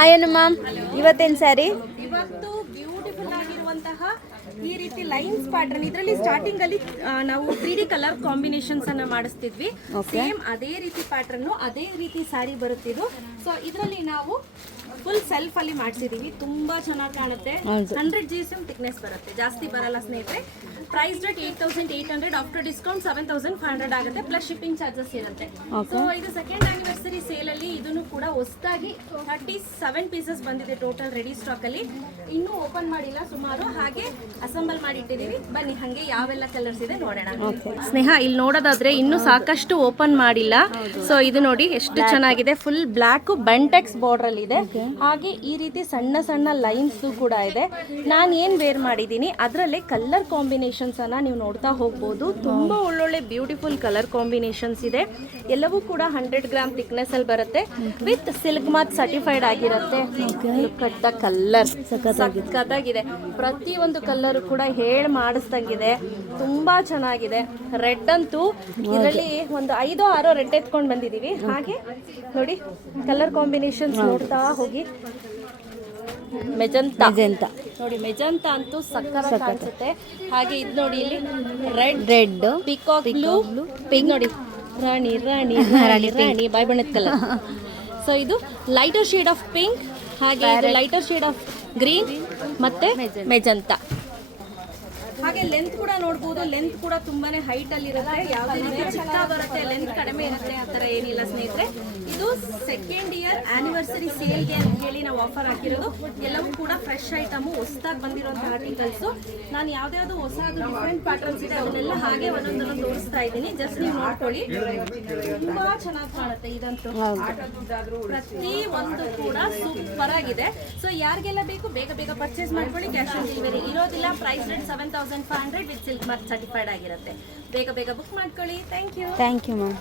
Hi ಅನು ma'am, ಇವತ್ತೇನು ಸ್ಯಾರಿ? ಇವತ್ತು beautiful ಆಗಿರುವಂತಹ ಈ ರೀತಿ ಲೈನ್ಸ್ ಪ್ಯಾಟರ್ನ್, ಇದರಲ್ಲಿ ಸ್ಟಾರ್ಟಿಂಗ್ ಅಲ್ಲಿ ನಾವು 3D ಕಲರ್ ಕಾಂಬಿನೇಷನ್ಸ್ ಅನ್ನ ಮಾಡಿಸ್ತಿದ್ವಿ. ಸೇಮ್ ಅದೇ ರೀತಿ ಪ್ಯಾಟರ್ನ್, ಅದೇ ರೀತಿ ಸ್ಯಾರಿ ಬರುತ್ತಿದ್ದು. ಸೊ ಇದರಲ್ಲಿ ನಾವು ಫುಲ್ ಸೆಲ್ಫ್ ಅಲ್ಲಿ ಮಾಡಿಸಿದೀವಿ. ತುಂಬಾ ಚೆನ್ನಾಗಿ ಕಾಣುತ್ತೆ. 100 GSM ಥಿಕ್ನೆಸ್ ಬರುತ್ತೆ, ಜಾಸ್ತಿ ಬರಲ್ಲ ಸ್ನೇಹಿತರೆ. ಪ್ರೈಸ್ ರೇಟ್ 8800, ಆಫ್ಟರ್ ಡಿಸ್ಕೌಂಟ್ 7500 ಆಗುತ್ತೆ, ಪ್ಲಸ್ ಶಿಪ್ಪಿಂಗ್ ಚಾರ್ಜಸ್ ಇರುತ್ತೆ. ಸೊ ಇದು ಸೆಕೆಂಡ್ ಆನಿವರ್ಸರಿ ಸೇಲ್ ಅಲ್ಲಿ ಇದನ್ನು ಕೂಡ ಹೊಸದಾಗಿ 37 ಪೀಸಸ್ ಬಂದಿದೆ ಟೋಟಲ್ ರೆಡಿ ಸ್ಟಾಕ್ ಅಲ್ಲಿ. ಇನ್ನೂ ಓಪನ್ ಮಾಡಿಲ್ಲ ಸುಮಾರು, ಹಾಗೆ ಅಸೆಂಬಲ್ ಮಾಡಿ ಇಟ್ಟಿದೀವಿ. ಬನ್ನಿ ಹಾಗೆ ಯಾವೆಲ್ಲ ಕಲರ್ಸ್ ಇದೆ ನೋಡೋಣ. ಸ್ನೇಹ, ಇಲ್ಲಿ ನೋಡೋದಾದ್ರೆ ಇನ್ನೂ ಸಾಕಷ್ಟು ಓಪನ್ ಮಾಡಿಲ್ಲ. ಸೊ ಇದು ನೋಡಿ ಎಷ್ಟು ಚೆನ್ನಾಗಿದೆ, ಫುಲ್ ಬ್ಲಾಕ್ ಬೆಂಟೆಕ್ಸ್ ಬಾರ್ಡರ್ ಅಲ್ಲಿ ಇದೆ. ಹಾಗೆ ಈ ರೀತಿ ಸಣ್ಣ ಸಣ್ಣ ಲೈನ್ಸ್ ಕೂಡ ಇದೆ. ನಾನು ಏನ್ ವೇರ್ ಮಾಡಿದ್ದೀನಿ ಅದರಲ್ಲೇ ಕಲರ್ ಕಾಂಬಿನೇಷನ್ಸ್ ಅನ್ನ ನೀವು ನೋಡ್ತಾ ಹೋಗ್ಬೋದು. ತುಂಬಾ ಒಳ್ಳೊಳ್ಳೆ ಬ್ಯೂಟಿಫುಲ್ ಕಲರ್ ಕಾಂಬಿನೇಷನ್ಸ್ ಇದೆ. ಎಲ್ಲವೂ ಕೂಡ 100 ಗ್ರಾಮ್ ಥಿಕ್ನೆಸ್ ಅಲ್ಲಿ ಬರುತ್ತೆ, ವಿತ್ ಸಿಲ್ಕ್ ಮಾರ್ಕ್ ಸರ್ಟಿಫೈಡ್ ಆಗಿರುತ್ತೆ. ಕಟ್ಟ ಕಲರ್ ಸಖತ್ತಾಗಿದೆ. ಪ್ರತಿ ಒಂದು ಕಲರ್ ಕೂಡ ಮಾಡಿಸ್ದಂಗಿದೆ. ತುಂಬಾ ಚೆನ್ನಾಗಿದೆ. ರೆಡ್ ಅಂತೂ ಇದರಲ್ಲಿ ಒಂದು 5-6 ರೆಡ್ ಎತ್ಕೊಂಡು ಬಂದಿದೀವಿ. ಹಾಗೆ ನೋಡಿ ಕಲರ್ ಕಾಂಬಿನೇಷನ್ಸ್ ನೋಡ್ತಾ ಹೋಗಿ. ಮೆಜಂತಾ ನೋಡಿ, ಮೆಜಂತಾ ಅಂತೂ ಸಕ್ಕತ್ತಾಗಿ ಕಾಣಿಸುತ್ತೆ. ಹಾಗೆ ಇದು ನೋಡಿ, ಇಲ್ಲಿ ರೆಡ್ ಪಿಕಾಕ್ ಬ್ಲೂ, ಪಿಂಕ್ ನೋಡಿ, ರಾಣಿ ರಾಣಿ ರಾಣಿ ರಾಣಿ ಬಾಯ್ ಬಣ್ಣದ ಕಲರ್. ಸೊ ಇದು ಲೈಟರ್ ಶೇಡ್ ಆಫ್ ಪಿಂಕ್, ಹಾಗೆ ಇದು ಲೈಟರ್ ಶೇಡ್ ಆಫ್ ಗ್ರೀನ್ ಮತ್ತೆ ಮೆಜಂತಾ. ಹಾಗೆ ಲೆಂತ್ ಕೂಡ ನೋಡ್ಬೋದು. ಲೆಂತ್ ಕೂಡ ತುಂಬಾನೇ ಹೈಟ್ ಅಲ್ಲಿ ಇರುತ್ತೆ. ಯಾವುದೇ ರೀತಿ ಚಿಕ್ಕ ಬರುತ್ತೆ, ಲೆಂತ್ ಕಡಿಮೆ ಇರುತ್ತೆ, ಆ ಥರ ಏನಿಲ್ಲ ಸ್ನೇಹಿತರೆ. ಇದು ಸೆಕೆಂಡ್ ಇಯರ್ ಆನಿವರ್ಸರಿ ಸೇಲ್ಗೆ ಅಂತ ಹೇಳಿ ನಾವು ಆಫರ್ ಹಾಕಿರೋದು. ಎಲ್ಲವೂ ಕೂಡ ಫ್ರೆಶ್ ಐಟಮು, ಹೊಸದಾಗಿ ಬಂದಿರುವಂತಹ ಆರ್ಟಿಕಲ್ಸ್. ನಾನು ಯಾವ್ದಾವ್ದು ಹೊಸದು ಡಿಫ್ರೆಂಟ್ ಪ್ಯಾಟರ್ನ್ಸ್ ಇದೆ ಅವನ್ನೆಲ್ಲ ಹಾಗೆ ಒಂದೊಂದನ್ನು ತೋರಿಸ್ತಾ ಇದ್ದೀನಿ. ಜಸ್ಟ್ ನೀವು ನೋಡ್ಕೊಳ್ಳಿ, ತುಂಬಾ ಚೆನ್ನಾಗಿ ಕಾಣುತ್ತೆ. ಇದಂತೂ ಪ್ರತಿ ಒಂದು ಕೂಡ ಸೂಪರ್ ಆಗಿದೆ. ಸೊ ಯಾರಿಗೆಲ್ಲ ಬೇಕು ಬೇಗ ಬೇಗ ಪರ್ಚೇಸ್ ಮಾಡ್ಕೊಳ್ಳಿ. ಕ್ಯಾಶ್ ಆನ್ ಡೆಲಿವರಿ ಇರೋದಿಲ್ಲ. Price rate 7500 with silk mark certified ಆಗಿರುತ್ತೆ. ಬೇಗ ಬೇಗ ಬುಕ್ ಮಾಡ್ಕೊಳ್ಳಿ. Thank you ma'am.